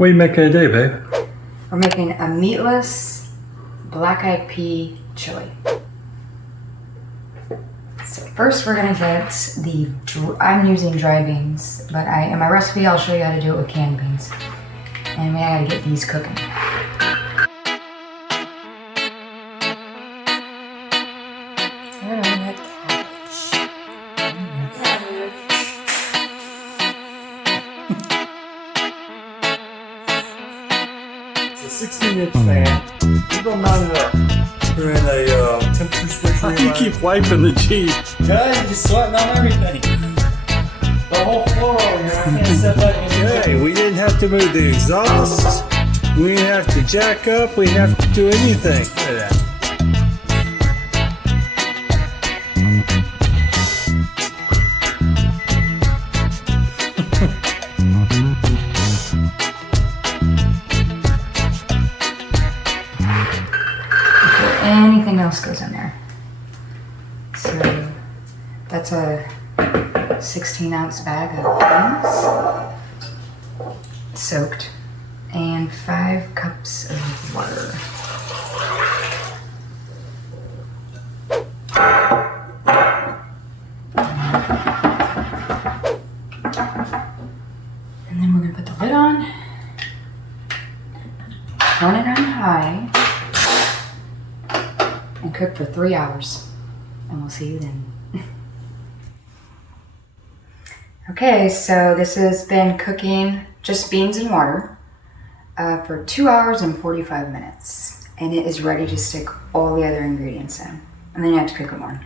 What are you making today, babe? We're making a meatless black-eyed pea chili. So first we're gonna get I'm using dry beans, but in my recipe I'll show you how to do it with canned beans. And we gotta get these cooking. It's a 16-inch fan. You don't mount it up. We're in a temperature switch. You keep wiping the Jeep. Guys, you're sweating on everything. The whole floor, you know, I can't step back and Hey, we didn't have to move the exhaust. We didn't have to jack up. We didn't have to do anything. Look at that. Anything else goes in there. So that's a 16-ounce bag of beans soaked and 5 cups of water. And then we're gonna put the lid on, turn it on high, and cook for 3 hours. And we'll see you then. Okay, so this has been cooking just beans and water for 2 hours and 45 minutes. And it is ready to stick all the other ingredients in. And then you have to cook it more.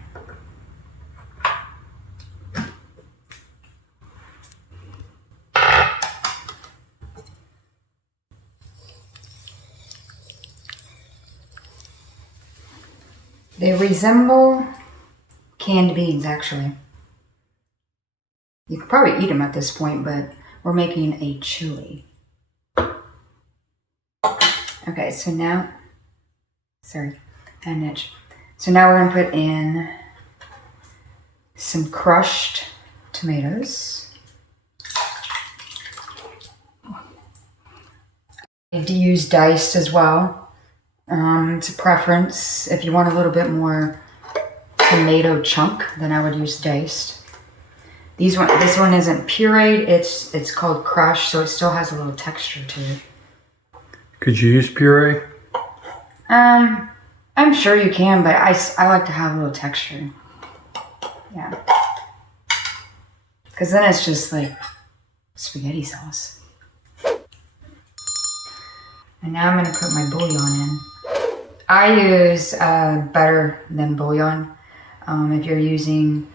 They resemble canned beans, actually. You could probably eat them at this point, but we're making a chili. Okay, so now, sorry, an itch. So now we're gonna put in some crushed tomatoes. You have to use diced as well. It's a preference. If you want a little bit more tomato chunk, then I would use diced. This one isn't pureed. It's called crushed, so it still has a little texture to it. Could you use puree? I'm sure you can, but I like to have a little texture. Yeah. Because then it's just like spaghetti sauce. And now I'm going to put my bouillon in. I use better than bouillon. If you're using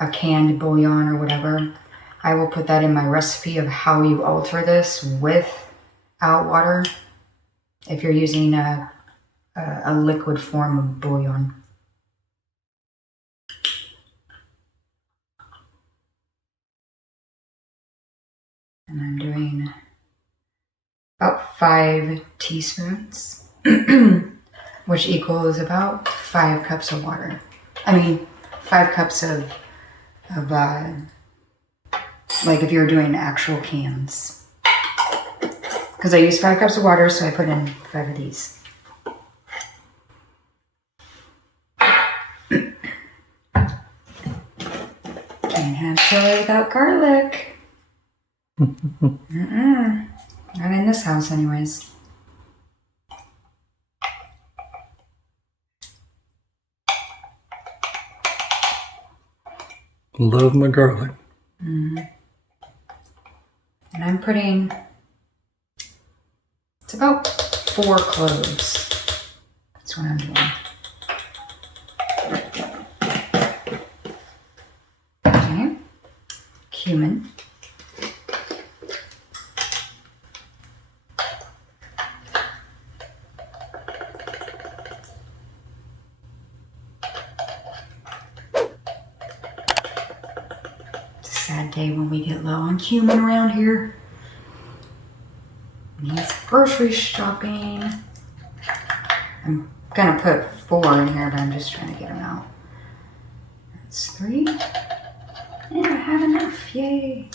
a canned bouillon or whatever, I will put that in my recipe of how you alter this without water. If you're using a liquid form of bouillon. And I'm doing about 5 teaspoons, which equals about 5 cups of water. 5 cups of like if you're doing actual cans. Because I use 5 cups of water, so I put in 5 of these. Can't have chili without garlic. Not in this house anyways. Love my garlic. And I'm putting, it's about 4 cloves. That's what I'm doing. Okay. Cumin. Sad day when we get low on cumin around here. Needs grocery shopping. I'm gonna put 4 in here, but I'm just trying to get them out. That's 3. And I have enough, yay.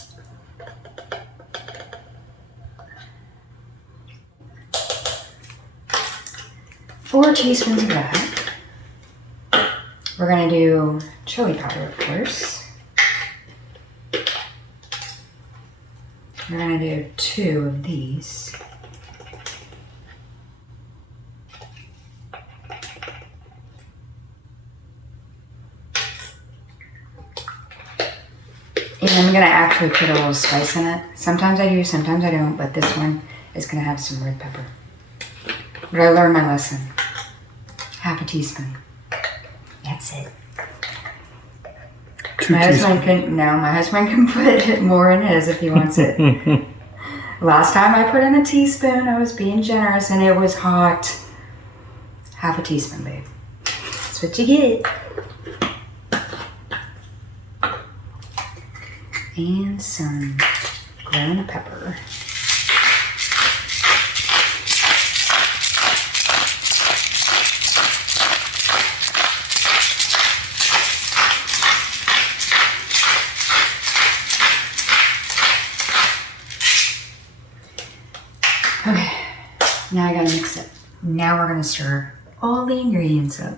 4 teaspoons of that. We're gonna do chili powder, of course. We're gonna do 2 of these. And I'm gonna actually put a little spice in it. Sometimes I do, sometimes I don't, but this one is gonna have some red pepper. But I learned my lesson. Half a teaspoon. That's it. My husband can put more in his if he wants it. Last time I put in a teaspoon, I was being generous and it was hot. Half a teaspoon, babe. That's what you get. And some ground pepper. Okay, now I gotta mix it. Now we're gonna stir all the ingredients up.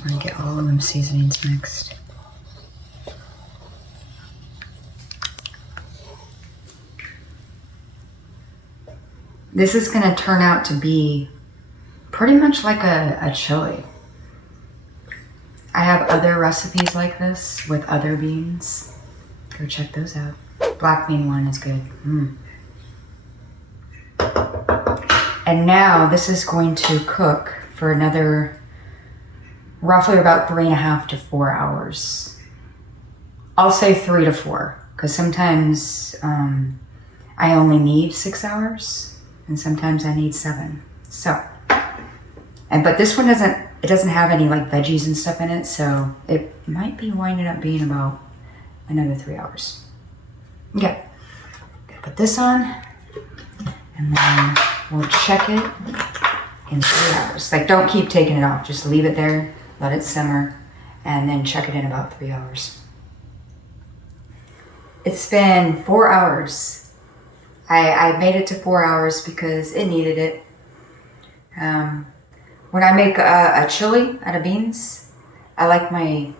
We're gonna get all of them seasonings mixed. This is gonna turn out to be pretty much like a chili. I have other recipes like this with other beans. Go check those out. Black bean one is good. And now this is going to cook for another roughly about 3.5 to 4 hours. I'll say 3 to 4 because sometimes I only need 6 hours and sometimes I need 7. So, but this one doesn't have any like veggies and stuff in it, so it might be winding up being about another 3 hours. Okay, put this on and then we'll check it in 3 hours. Like, don't keep taking it off, just leave it there. Let it simmer, and then check it in about 3 hours. It's been 4 hours. I made it to 4 hours because it needed it. When I make a chili out of beans, I like my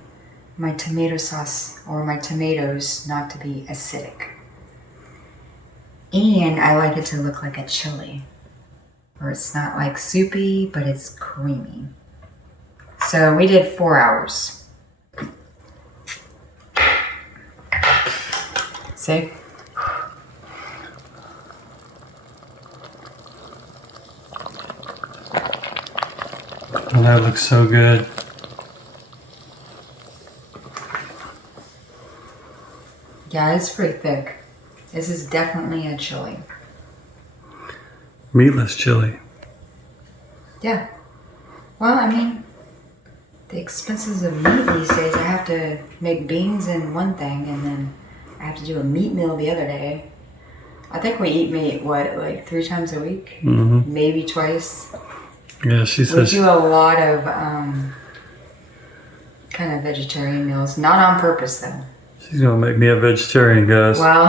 tomato sauce or my tomatoes not to be acidic. And I like it to look like a chili, where it's not like soupy, but it's creamy. So we did 4 hours. See? Oh, that looks so good. Yeah, it's pretty thick. This is definitely a chili. Meatless chili. Yeah. Well, I mean, the expenses of meat these days, I have to make beans in one thing and then I have to do a meat meal the other day. I think we eat meat, like 3 times a week? Mm-hmm. Maybe twice. Yeah, she says. We do a lot of kind of vegetarian meals. Not on purpose, though. She's gonna make me a vegetarian, guys. Well,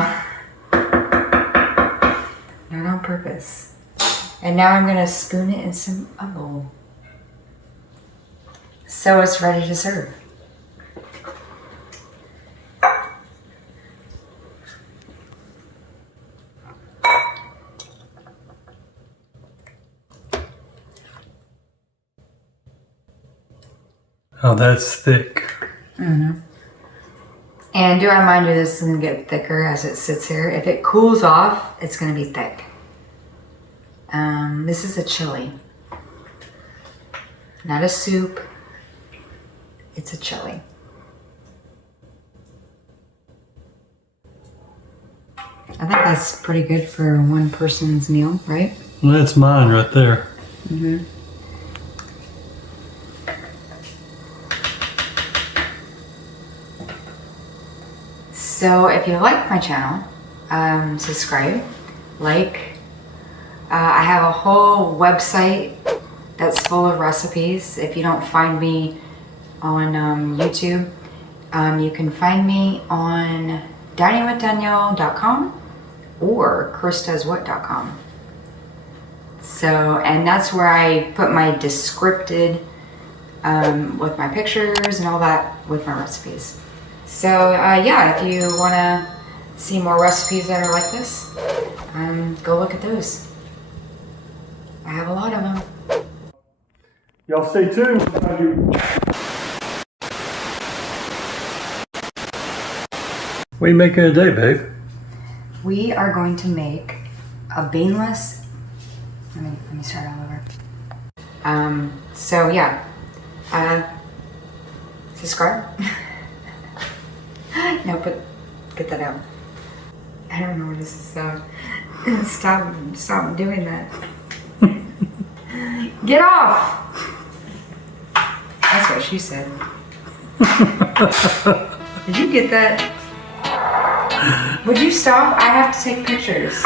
not on purpose. And now I'm gonna spoon it in a bowl. So it's ready to serve. Oh, that's thick. Mm-hmm. And do I remind you, this is going to get thicker as it sits here. If it cools off, it's going to be thick. This is a chili. Not a soup. It's a chili. I think that's pretty good for one person's meal, right? Well, that's mine right there. Mm-hmm. So if you like my channel, subscribe, like. I have a whole website that's full of recipes. If you don't find me on YouTube, You can find me on diningwithdanielle.com or chrisdoeswhat.com. So, and that's where I put my descripted with my pictures and all that with my recipes. So yeah, if you want to see more recipes that are like this, go look at those. I have a lot of them. Y'all stay tuned. What are you making today, babe? We are going to make a beanless. Let me start all over. So yeah, subscribe. No, but get that out. I don't know what this is. Stop doing that. Get off. That's what she said. Did you get that? Would you stop? I have to take pictures.